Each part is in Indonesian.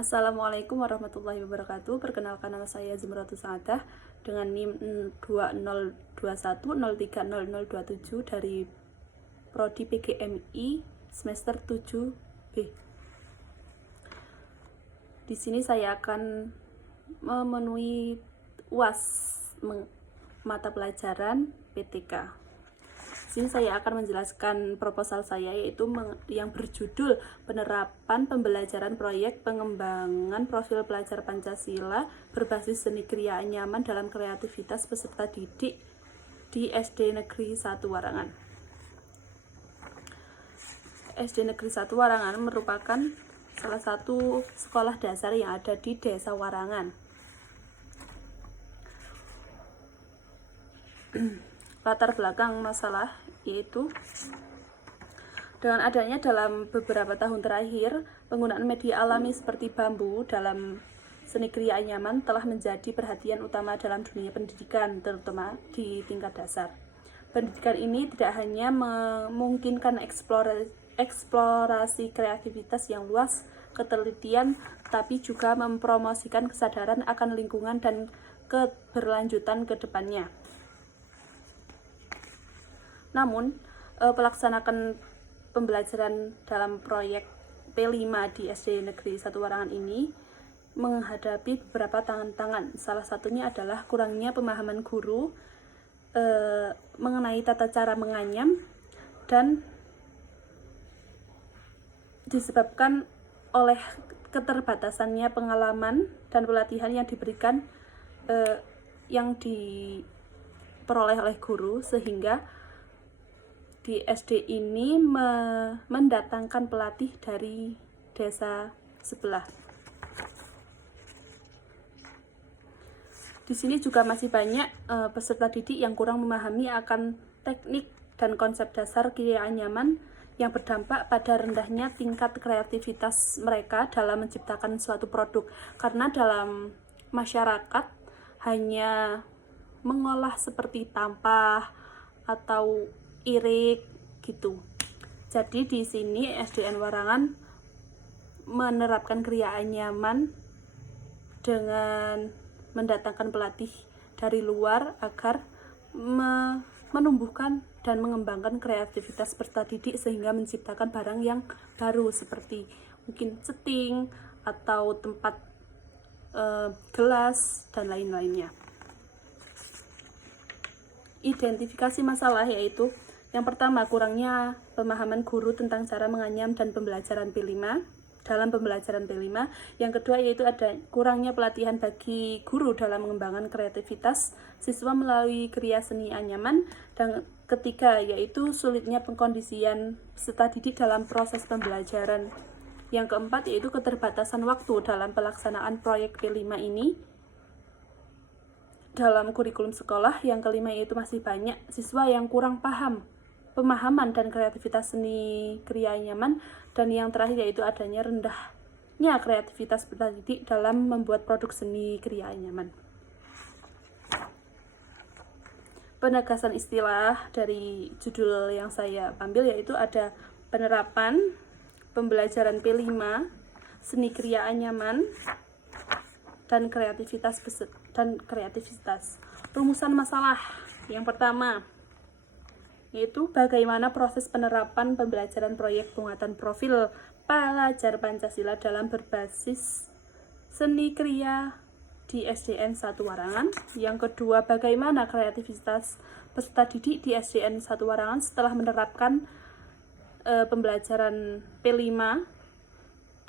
Assalamualaikum warahmatullahi wabarakatuh. Perkenalkan, nama saya Zumratus Saadah dengan NIM 2021030027 dari Prodi PGMI semester 7B. Di sini saya akan memenuhi UAS mata pelajaran PTK. Di sini saya akan menjelaskan proposal saya, yaitu yang berjudul penerapan pembelajaran proyek pengembangan profil pelajar Pancasila berbasis seni kriya nyaman dalam kreativitas peserta didik di SD Negeri 1 Warangan. SD Negeri 1 Warangan merupakan salah satu sekolah dasar yang ada di Desa Warangan. Latar belakang masalah yaitu dengan adanya dalam beberapa tahun terakhir penggunaan media alami seperti bambu dalam seni kriya nyaman telah menjadi perhatian utama dalam dunia pendidikan, terutama di tingkat dasar. Pendidikan ini tidak hanya memungkinkan eksplorasi kreativitas yang luas, ketelitian, tapi juga mempromosikan kesadaran akan lingkungan dan keberlanjutan ke depannya. Namun, pelaksanaan pembelajaran dalam proyek P5 di SD Negeri 1 Warangan ini menghadapi beberapa tantangan. Salah satunya adalah kurangnya pemahaman guru mengenai tata cara menganyam dan disebabkan oleh keterbatasannya pengalaman dan pelatihan yang diberikan yang diperoleh oleh guru, sehingga di SD ini mendatangkan pelatih dari desa sebelah. Di sini juga masih banyak peserta didik yang kurang memahami akan teknik dan konsep dasar kriya nyaman yang berdampak pada rendahnya tingkat kreativitas mereka dalam menciptakan suatu produk, karena dalam masyarakat hanya mengolah seperti tampah atau irik gitu. Jadi di sini SDN Warangan menerapkan kriya nyaman dengan mendatangkan pelatih dari luar agar menumbuhkan dan mengembangkan kreativitas peserta didik sehingga menciptakan barang yang baru seperti mungkin setting atau tempat gelas dan lain-lainnya. Identifikasi masalah yaitu yang pertama, kurangnya pemahaman guru tentang cara menganyam dan pembelajaran P5 dalam pembelajaran P5. Yang kedua yaitu ada kurangnya pelatihan bagi guru dalam mengembangkan kreativitas siswa melalui kriya seni anyaman. Dan ketiga yaitu sulitnya pengkondisian peserta didik dalam proses pembelajaran. Yang keempat yaitu keterbatasan waktu dalam pelaksanaan proyek P5 ini dalam kurikulum sekolah. Yang kelima yaitu masih banyak siswa yang kurang paham pemahaman dan kreativitas seni kriya nyaman. Dan yang terakhir yaitu adanya rendahnya kreativitas peserta didik dalam membuat produk seni kriya nyaman. Penegasan istilah dari judul yang saya ambil yaitu ada penerapan pembelajaran P5 seni kriya nyaman dan kreativitas. Rumusan masalah yang pertama yaitu bagaimana proses penerapan pembelajaran proyek penguatan profil pelajar Pancasila dalam berbasis seni kriya di SDN 1 Warangan. Yang kedua, bagaimana kreativitas peserta didik di SDN 1 Warangan setelah menerapkan pembelajaran P5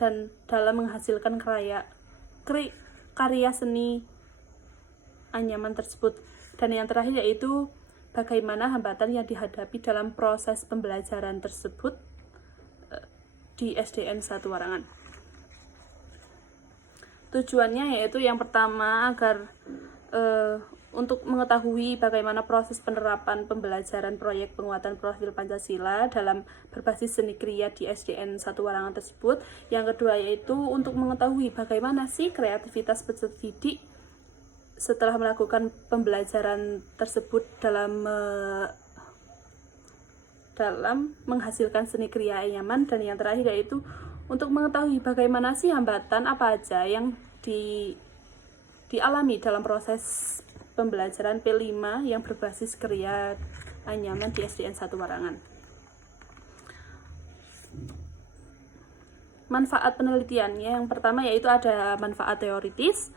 dan dalam menghasilkan karya seni anyaman tersebut. Dan yang terakhir yaitu bagaimana hambatan yang dihadapi dalam proses pembelajaran tersebut di SDN 1 Warangan. Tujuannya yaitu yang pertama agar untuk mengetahui bagaimana proses penerapan pembelajaran proyek penguatan profil Pancasila dalam berbasis seni kriya di SDN 1 Warangan tersebut. Yang kedua yaitu untuk mengetahui bagaimana sih kreativitas peserta didik setelah melakukan pembelajaran tersebut dalam menghasilkan seni kriya nyaman. Dan yang terakhir yaitu Untuk mengetahui bagaimana sih hambatan apa aja yang dialami dalam proses pembelajaran P5 yang berbasis Kriya Anyaman di SDN 1 Warangan. Manfaat penelitiannya yang pertama yaitu ada manfaat teoritis.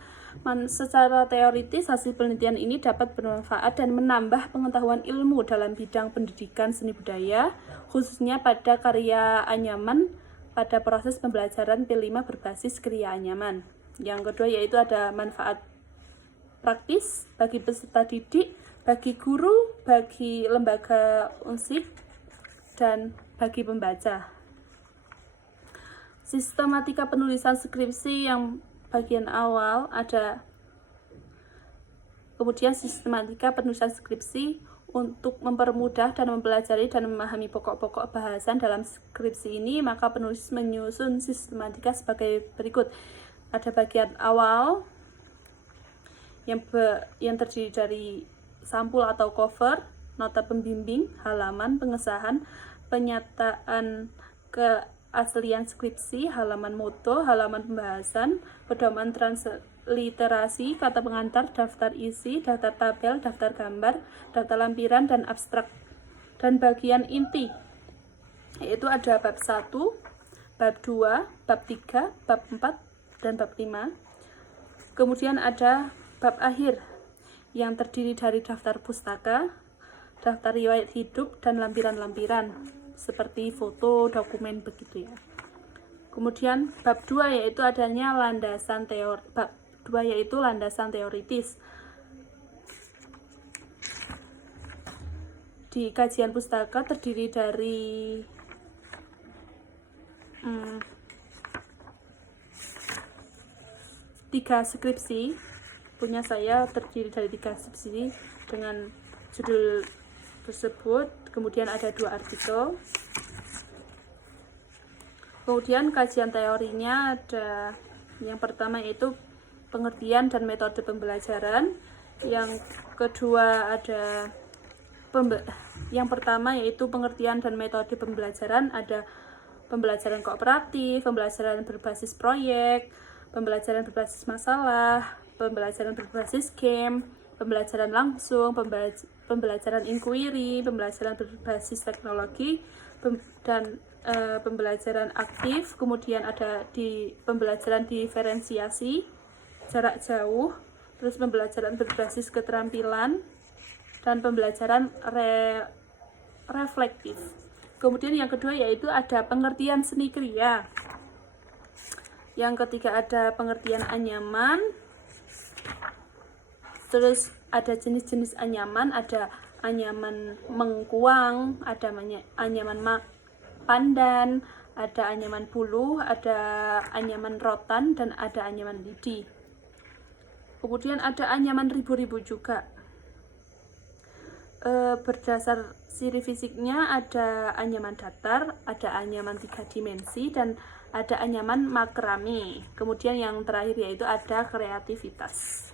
Secara teoritis, hasil penelitian ini dapat bermanfaat dan menambah pengetahuan ilmu dalam bidang pendidikan seni budaya, khususnya pada karya anyaman pada proses pembelajaran P5 berbasis Kriya Anyaman. Yang kedua yaitu ada manfaat praktis bagi peserta didik, bagi guru, bagi lembaga unsik, dan bagi pembaca. Sistematika penulisan skripsi yang bagian awal ada, kemudian sistematika penulisan skripsi untuk mempermudah dan mempelajari dan memahami pokok-pokok bahasan dalam skripsi ini, maka penulis menyusun sistematika sebagai berikut. Ada bagian awal yang terdiri dari sampul atau cover, nota pembimbing, halaman, pengesahan, penyataan keaslian skripsi, halaman moto, halaman pembahasan, pedoman transliterasi, kata pengantar, daftar isi, daftar tabel, daftar gambar, daftar lampiran, dan abstrak. Dan bagian inti yaitu ada bab 1, bab 2, bab 3, bab 4, dan bab 5. Kemudian ada bab akhir yang terdiri dari daftar pustaka, daftar riwayat hidup, dan lampiran-lampiran seperti foto, dokumen, begitu ya. Kemudian bab 2 yaitu adanya landasan teoritis. Di kajian pustaka terdiri dari 3 skripsi. Punya saya terdiri dari 3 skripsi dengan judul tersebut. Kemudian ada 2 artikel. Kemudian kajian teorinya ada yang pertama yaitu pengertian dan metode pembelajaran. Yang kedua ada yang pertama yaitu pengertian dan metode pembelajaran, ada pembelajaran kooperatif, pembelajaran berbasis proyek, pembelajaran berbasis masalah, pembelajaran berbasis game, pembelajaran langsung, pembelajaran inquiry, pembelajaran berbasis teknologi, dan pembelajaran aktif. Kemudian ada di pembelajaran diferensiasi, jarak jauh, terus pembelajaran berbasis keterampilan, dan pembelajaran reflektif. Kemudian yang kedua yaitu ada pengertian seni kriya. Yang ketiga ada pengertian anyaman. Terus ada jenis-jenis anyaman, ada anyaman mengkuang, ada anyaman pandan, ada anyaman buluh, ada anyaman rotan, dan ada anyaman lidi. Kemudian ada anyaman ribu-ribu juga. Berdasar ciri fisiknya ada anyaman datar, ada anyaman 3 dimensi, dan ada anyaman makrame. Kemudian yang terakhir yaitu ada kreativitas.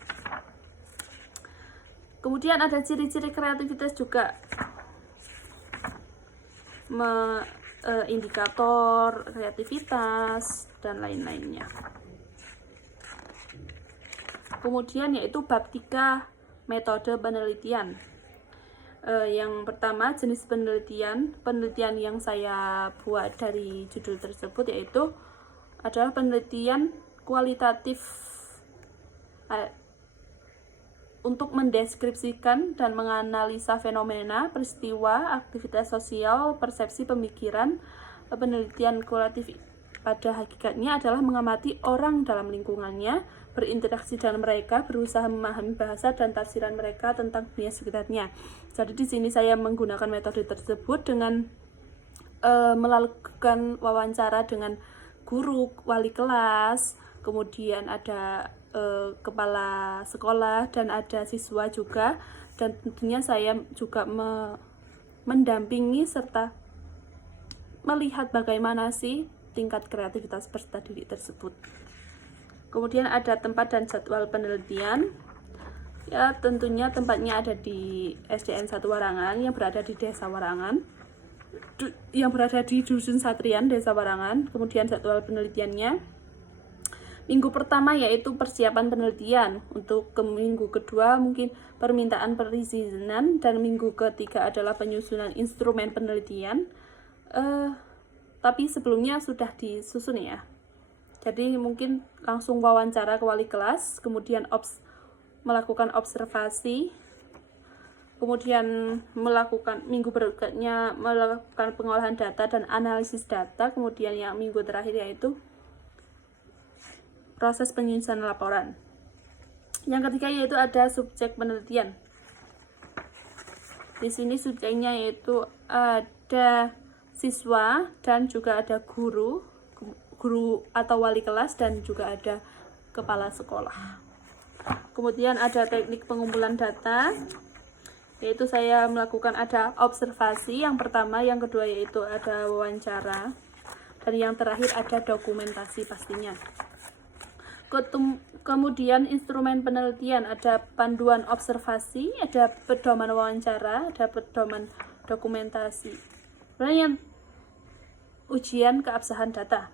Kemudian ada ciri-ciri kreativitas juga, indikator kreativitas, dan lain-lainnya. Kemudian yaitu bab 3 metode penelitian. Yang pertama jenis penelitian yang saya buat dari judul tersebut yaitu adalah penelitian kualitatif untuk mendeskripsikan dan menganalisa fenomena, peristiwa, aktivitas sosial, persepsi, pemikiran. Penelitian kualitatif pada hakikatnya adalah mengamati orang dalam lingkungannya, berinteraksi dengan mereka, berusaha memahami bahasa dan tafsiran mereka tentang dunia sekitarnya. Jadi di sini saya menggunakan metode tersebut dengan melakukan wawancara dengan guru, wali kelas, kemudian ada kepala sekolah, dan ada siswa juga, dan tentunya saya juga mendampingi serta melihat bagaimana sih tingkat kreativitas peserta didik tersebut. Kemudian ada tempat dan jadwal penelitian. Ya, tentunya tempatnya ada di SDN 1 Warangan yang berada di Desa Warangan. yang berada di Dusun Satrian, Desa Warangan. Kemudian jadwal penelitiannya. Minggu pertama yaitu persiapan penelitian. Untuk ke minggu kedua mungkin permintaan perizinan, dan minggu ketiga adalah penyusunan instrumen penelitian. Tapi sebelumnya sudah disusun ya. Jadi mungkin langsung wawancara ke wali kelas, kemudian melakukan observasi, kemudian melakukan minggu berikutnya melakukan pengolahan data dan analisis data, kemudian yang minggu terakhir yaitu proses penyusunan laporan. Yang ketiga yaitu ada subjek penelitian. Di sini subjeknya yaitu ada siswa dan juga ada guru atau wali kelas, dan juga ada kepala sekolah. Kemudian ada teknik pengumpulan data, yaitu saya melakukan ada observasi yang pertama, yang kedua yaitu ada wawancara, dan yang terakhir ada dokumentasi pastinya. Kemudian instrumen penelitian ada panduan observasi, ada pedoman wawancara, ada pedoman dokumentasi. Kemudian ujian keabsahan data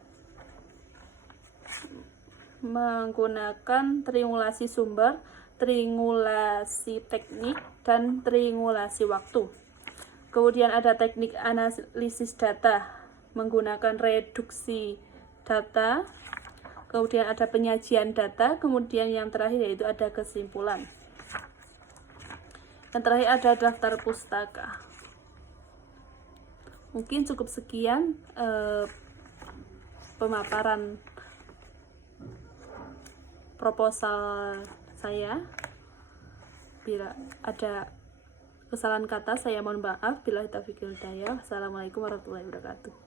menggunakan triangulasi sumber, triangulasi teknik, dan triangulasi waktu. Kemudian ada teknik analisis data menggunakan reduksi data, kemudian ada penyajian data, kemudian yang terakhir yaitu ada kesimpulan. Yang terakhir ada daftar pustaka. Mungkin cukup sekian pemaparan proposal saya. Bila ada kesalahan kata saya mohon maaf. Bila taufiq wal hidayah. Wassalamualaikum warahmatullahi wabarakatuh.